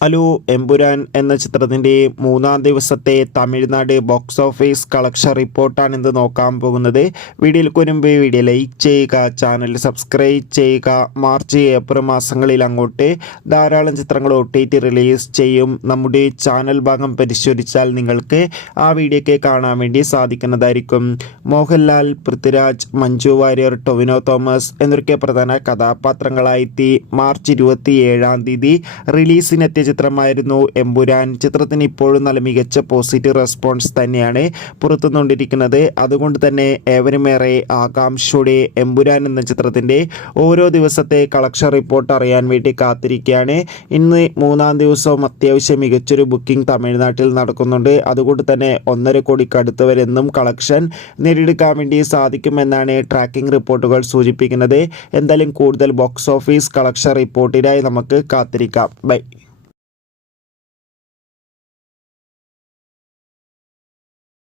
Hello Empuraan എന്ന ചിത്രത്തിൻ്റെ മൂന്നാം ദിവസത്തെ തമിഴ്നാട് ബോക്സ് ഓഫീസ് കളക്ഷൻ റിപ്പോർട്ടാണ് ഇന്ന് നോക്കാൻ പോകുന്നത്. വീഡിയോയിൽ മുൻപ് വീഡിയോ ലൈക്ക് ചെയ്യുക, ചാനൽ സബ്സ്ക്രൈബ് ചെയ്യുക. മാർച്ച് ഏപ്രിൽ മാസങ്ങളിൽ അങ്ങോട്ട് ധാരാളം ചിത്രങ്ങൾ OTT റിലീസ് ചെയ്യും. നമ്മുടെ ചാനൽ ഭാഗം പരിശോധിച്ചാൽ നിങ്ങൾക്ക് ആ വീഡിയോയ്ക്ക് കാണാൻ വേണ്ടി സാധിക്കുന്നതായിരിക്കും. മോഹൻലാൽ, പൃഥ്വിരാജ്, മഞ്ജു വാര്യർ, ടൊവിനോ തോമസ് എന്നൊക്കെ പ്രധാന കഥാപാത്രങ്ങളായി മാർച്ച് 27 റിലീസിനെത്തിയ ചിത്രമായിരുന്നു എമ്പുരാൻ. ചിത്രത്തിന് ഇപ്പോഴും നല്ല മികച്ച പോസിറ്റീവ് റെസ്പോൺസ് തന്നെയാണ് പുറത്തുകൊണ്ടിരിക്കുന്നത്. അതുകൊണ്ട് തന്നെ ഏവരുമേറെ ആകാംക്ഷയോടെ എമ്പുരാൻ എന്ന ചിത്രത്തിൻ്റെ ഓരോ ദിവസത്തെ കളക്ഷൻ റിപ്പോർട്ട് അറിയാൻ വേണ്ടി കാത്തിരിക്കുകയാണ്. ഇന്ന് മൂന്നാം ദിവസവും അത്യാവശ്യം മികച്ചൊരു ബുക്കിംഗ് തമിഴ്നാട്ടിൽ നടക്കുന്നുണ്ട്. അതുകൊണ്ട് തന്നെ 1.5 കോടിക്ക് അടുത്ത് വരെ എന്നും കളക്ഷൻ നേടിയെടുക്കാൻ വേണ്ടി സാധിക്കുമെന്നാണ് ട്രാക്കിംഗ് റിപ്പോർട്ടുകൾ സൂചിപ്പിക്കുന്നത്. എന്തായാലും കൂടുതൽ ബോക്സ് ഓഫീസ് കളക്ഷൻ റിപ്പോർട്ടിനായി നമുക്ക് കാത്തിരിക്കാം. ബൈ.